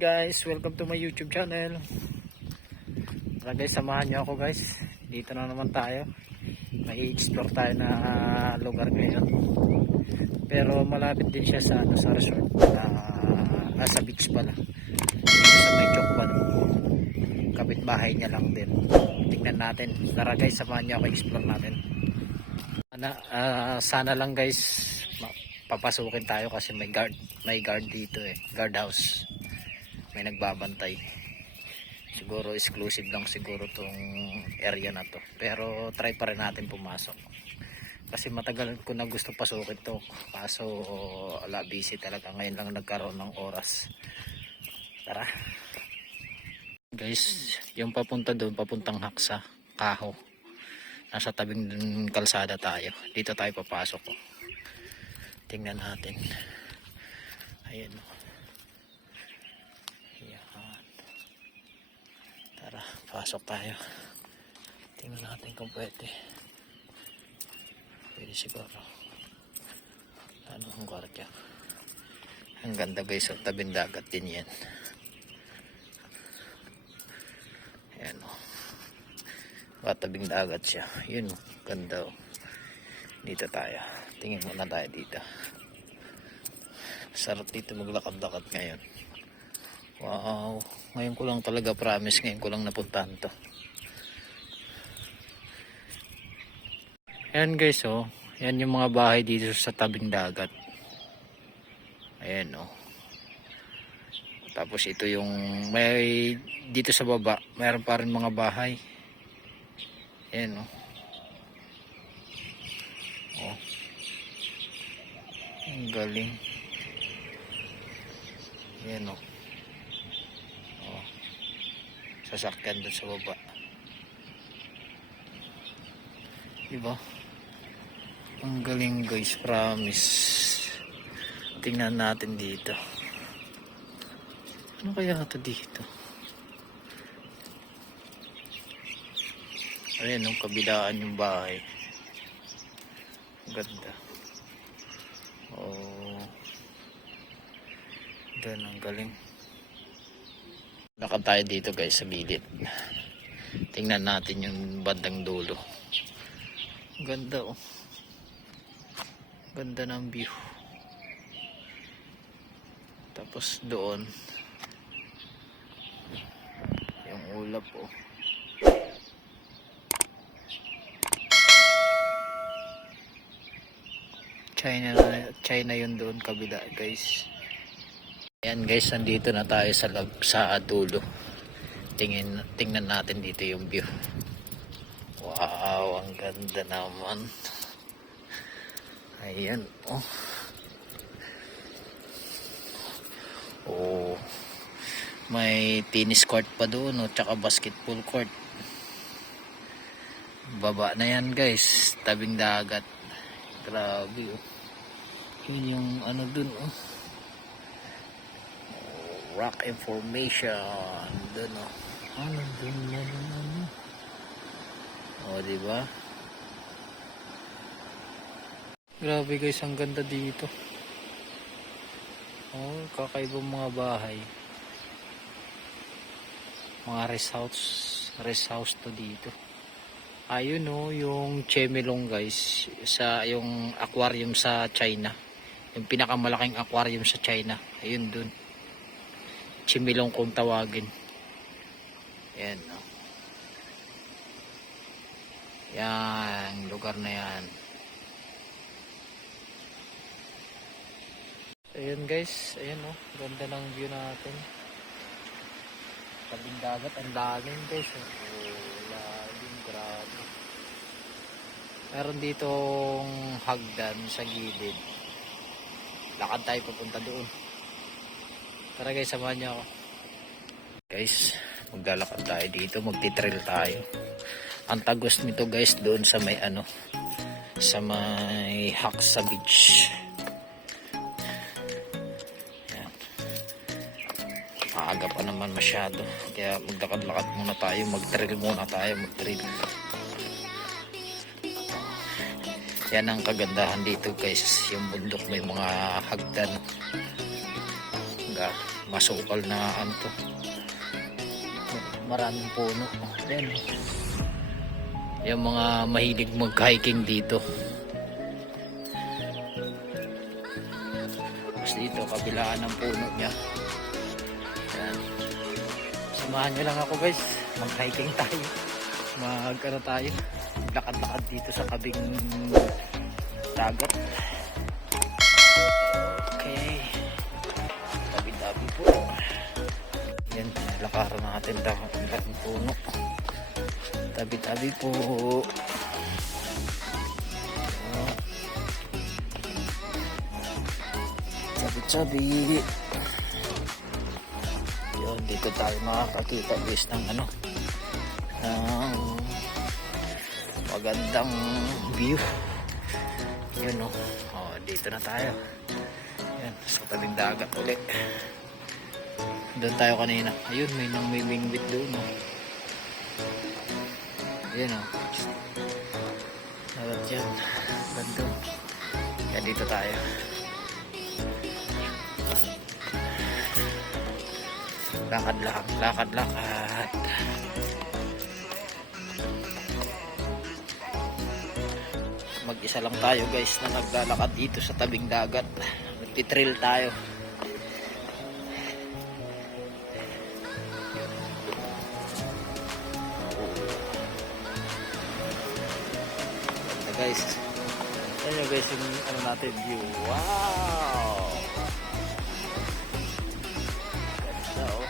guys, welcome to my YouTube channel. Tara guys, samahan niyo ako guys. Dito na naman tayo. May explore tayo na lugar ngayon. Pero malapit din siya sa sa resort. Sa beach pala. Dito sa may Chokban. Kapitbahay niya lang din. Tingnan natin. Tara guys, samahan niyo ako, explore natin. Sana lang guys papasukin tayo kasi may guard dito guard house, may nagbabantay. Siguro exclusive lang siguro tong area na to, pero try pa rin natin pumasok kasi matagal ko na gusto pasukin to, kaso ala busy talaga, ngayon lang nagkaroon ng oras. Tara guys, yung papunta doon, papuntang Haksa Kaho, nasa tabing kalsada tayo, dito tayo papasok. Tingnan natin. Ayan. Ayan. Tara, pasok tayo. Tingnan natin kung pwede. Pwede siguro. Ano ang gwardiya? Ang ganda guys, so, tabing dagat din yan. Ayan o. Tabing dagat siya. Yun o, ganda o. Dito tayo. Tingin muna tayo dito. Sarap dito maglakad-lakad ngayon. Wow. Ngayon ko lang talaga, promise, ngayon ko lang napuntahan to. Ayan guys, oh. Ayan yung mga bahay dito sa tabing dagat. Ayan, oh. Tapos ito yung may dito sa baba, mayroon pa rin mga bahay. Ayan, oh. Oh. Ang galing. Ayan o. Oh. Sasakyan doon sa baba. Diba? Ang galing guys, promise. Tingnan natin dito. Ano kaya ito dito? Ayan o, kabilaan yung bahay. Ganda. Oh. Doon, ang galing. Lakad tayo dito guys sa gilid. Tingnan natin yung bandang dulo. Ganda oh. Ganda ng view. Tapos doon yung ulap oh. China yun doon kabila guys. Ayan guys, nandito na tayo sa dulo. Tingnan natin dito yung view. Wow, ang ganda naman. Ayan oh. Oh, may tennis court pa doon oh, tsaka basketball court. Baba na yan guys, tabing dagat. Grabe oh. Yun yung ano dun oh. Rock information dun oh. Ano dun ano. Oh, diba? Grabe guys, ang ganda dito. Oh, kakaibang mga bahay. Mga rest house to dito. Ayun oh, yung Chemelong guys, sa yung aquarium sa China. Yung pinakamalaking aquarium sa China. Ayun dun. Chemelong kung tawagin. Ayan oh. Yan, lugar na yan. Ayun guys, ayan oh, ganda ng view natin. Tabing dagat, ang lalim guys oh. Lalim, grabe. Meron ditong hagdan sa gilid. Lakad tayo papunta doon. Tara guys, samahan niyo ako. Guys, maglalakad tayo dito, magti-trail tayo. Ang tagos nito guys doon sa may ano, sa may Haksa Beach. Yan. Maaga pa naman masyado, kaya maglakad-lakad muna tayo, mag-trail muna tayo, mag-trail. Yan ang kagandahan dito guys, yung bundok may mga hagdan. masukal na ano to, maraming puno. Then yung mga mahilig mag-hiking dito. Tapos dito kabilaan ng puno niya. Yan. Samahan nyo lang ako guys, mag-hiking tayo, tayo, lakad-lakad dito sa kabing dagat. Okay, tabi-tabi po. Yan, lakaran natin dating puno. Tabi-tabi po. Tabi-tabi. Yun, dito tayo makakakita guys ng ano, ng magandang view. Yun o. Oh, dito na tayo. Yan, sa tabing dagat ulit. Doon tayo kanina. Ayun, may nang may mingwit doon o. Yan o. Dagat yan. Ganda. Yan, dito tayo. Lakad lang, lakad. Mag-isa lang tayo guys na naglalakad dito sa tabing dagat. Magti-trail tayo. Ganda guys. Ayan guys yung ano natin view. Wow! Ganda oh.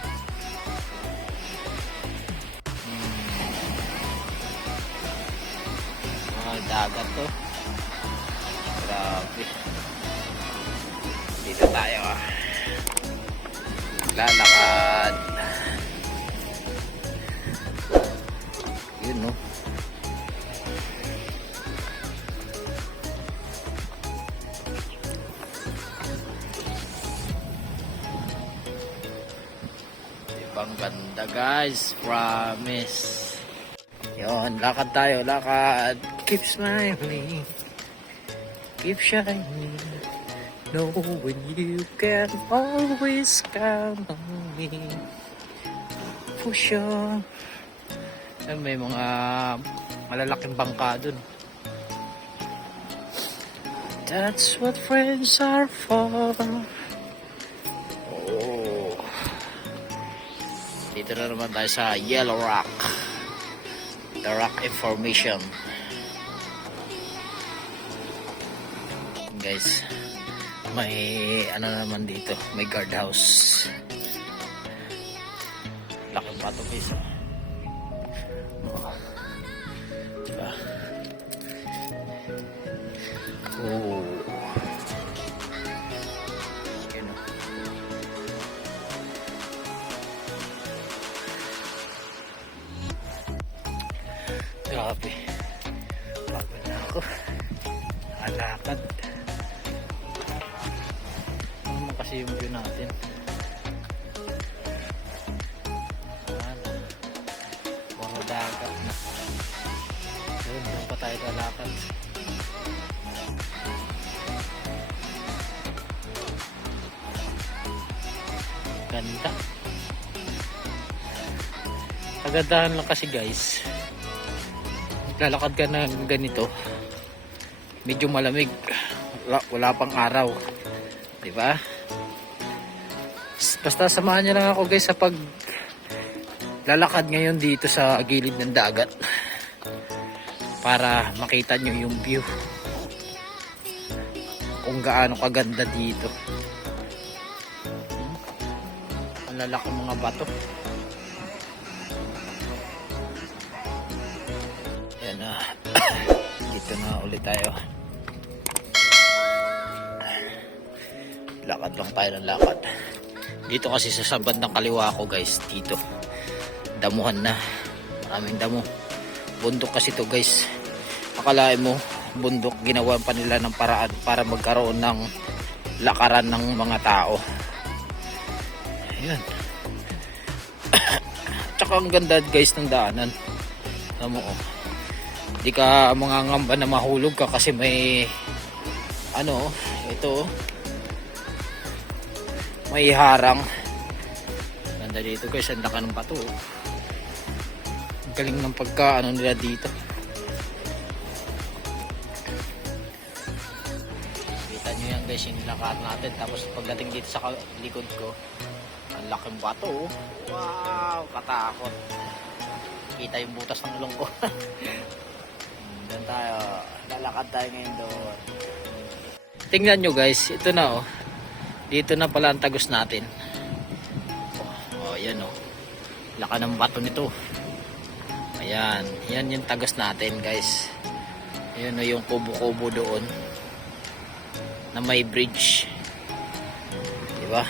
Dagat to. Grabe. Dito tayo ah. Lalakad. Yun no. Ibang ganda guys. Promise. Yun, lakad tayo, lakad. Keep smiling, keep shining, knowing you can always count on me. For sure. Yan, may mga malalaking bangka dun. That's what friends are for. Oh. Dito na naman tayo sa Yellow Rock. The rock information. Guys, may ano naman dito, may guardhouse. Laki pa ito guys. Diba? Oh. Yun o. Grabe. Pagod na ako. Alakad. Ano kasi yung view natin? Ano? Puro dagat na. Doon pa tayo lalakad. Ganda. Kagandahan lang kasi guys, lalakad ka na ganito, medyo malamig, wala pang araw, di ba? Basta samahan niyo lang ako guys sa pag lalakad ngayon dito sa gilid ng dagat para makita nyo yung view kung gaano kaganda dito. Ang lalaki mga bato. Dito na ulit tayo. Lakad lang tayo ng lakad. Dito kasi sa bandang kaliwa ko guys, dito damuhan na, maraming damo. Bundok kasi to guys. Akalain mo bundok, ginawa pa nila ng paraan para magkaroon ng lakaran ng mga tao. Ayan. Tsaka ang ganda guys ng daanan. Tama mo, di ka mangangamba na mahulog ka kasi may ano, ito may harang Ganda dito guys, ang laki ng bato. Ang galing ng pagka ano nila dito. Kita nyo yan guys, yung nilakad natin. Tapos pagdating dito sa likod ko, ang laking bato. Wow, katakot. Kita yung butas ng ulong ko. Doon tayo, lalakad tayo ngayon doon. Tingnan nyo guys, ito na oh. Dito na pala ang tagos natin. Oh, yan oh. Laka ng bato nito. Ayan, yan yung tagos natin guys. Ayan oh, yung kubo-kubo doon na may bridge. Diba?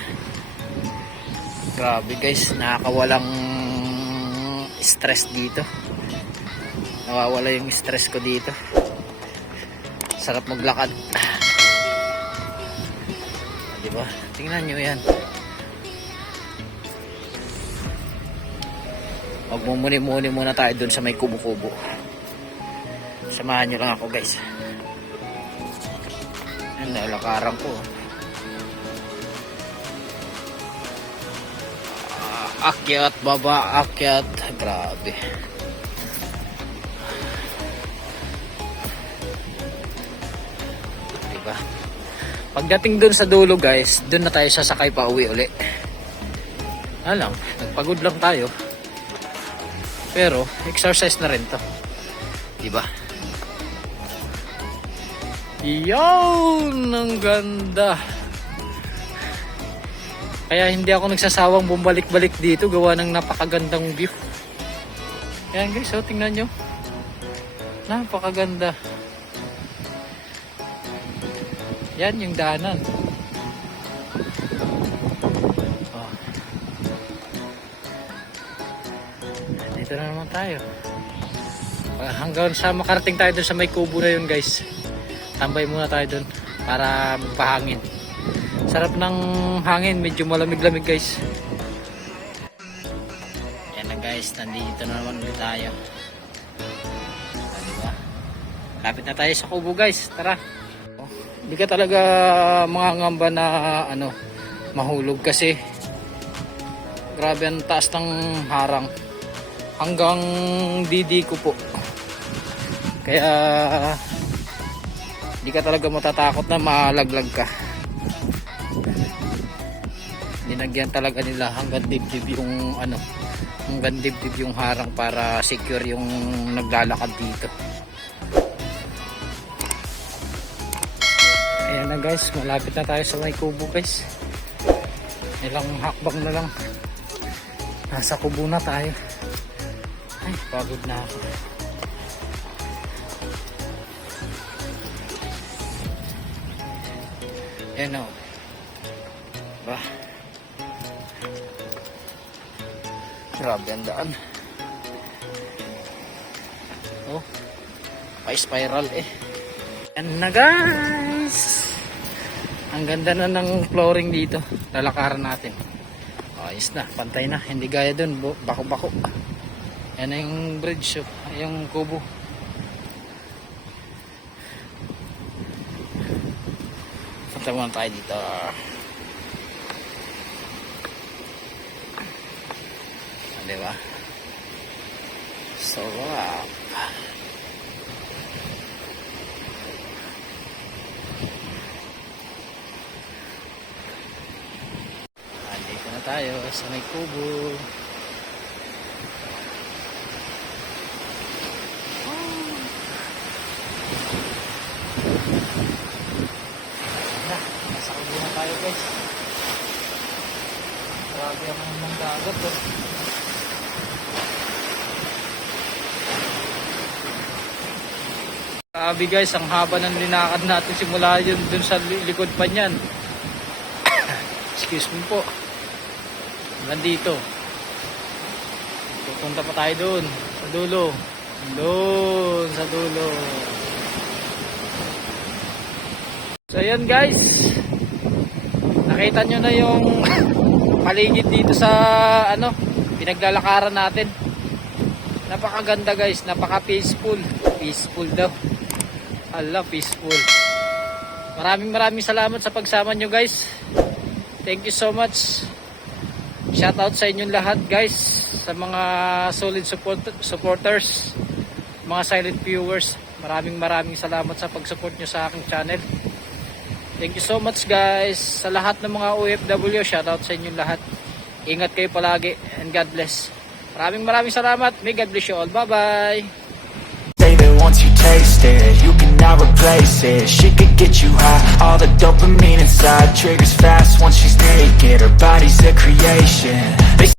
Grabe guys, nakakawalang stress dito. Nawawala yung stress ko dito. Sarap maglakad. Diba? Tingnan nyo yan. Magmumuni-muni muna tayo dun sa may kubo-kubo. Samahan nyo lang ako guys. Yan, nalakaran ko. Akyat, baba, akyat. Grabe. Diba? Pagdating dun sa dulo guys, dun na tayo sasakay pa uwi uli. Alam, nagpagod lang tayo. Pero, exercise na rin to. Diba? Iyon! Ang ganda! Kaya hindi ako nagsasawang bumalik-balik dito gawa ng napakagandang view. Ayan guys, so tingnan nyo. Napakaganda. Yan yung daanan. Oh. Dito na naman tayo. Hanggang sa makarating tayo dun sa may kubo na yun guys. Tambay muna tayo dun para magpahangin. Sarap ng hangin, medyo malamig-lamig guys. Yan na guys, nandito na naman ulit tayo. Diba? Lapit na tayo sa kubo guys, tara. Hindi ka talaga mangangamba na ano, mahulog kasi grabe ang taas ng harang hanggang didi ko po. Kaya hindi ka talaga matatakot na malaglag ka. Dinagyan talaga nila hanggang dibdib yung ano, hanggang dibdib yung harang para secure yung naglalakad dito. Ayan na guys, malapit na tayo sa may kubo guys. Ilang hakbang na lang, nasa kubo na tayo. Ay, pagod na ako. Ayan o. Ba, grabe ang daan. Oh, pa-spiral eh. Ayan na guys, ang ganda na ng flooring dito. Lalakaran natin. Ayos na, pantay na, hindi gaya dun, bako-bako. Yan na yung bridge, yung kubo. Punta muna tayo dito. Diba? So, andito na tayo sa may kubo. Nasa kubo na tayo guys. Grabe ang mga dagat oh. Grabe guys, ang haba ng linakad natin simula yun dun sa likod pa niyan. Excuse me po. Hanggang dito. Pupunta pa tayo dun sa dulo. Doon sa dulo. So yun guys, nakita nyo na yung paligid dito sa ano, pinaglalakaran natin. Napakaganda guys, napaka peaceful. Peaceful daw. Ala, peaceful. Maraming salamat sa pagsama nyo guys. Thank you so much. Shoutout sa inyong lahat guys, sa mga solid supporters, mga silent viewers. Maraming salamat sa pag-support nyo sa aking channel. Thank you so much guys. Sa lahat ng mga OFW, shoutout sa inyong lahat. Ingat kayo palagi and God bless. Maraming salamat. May God bless you all. Bye bye. Say that once you taste it, you cannot replace it. She could get you high, all the dopamine inside triggers fast once she's naked. Her body's a creation. They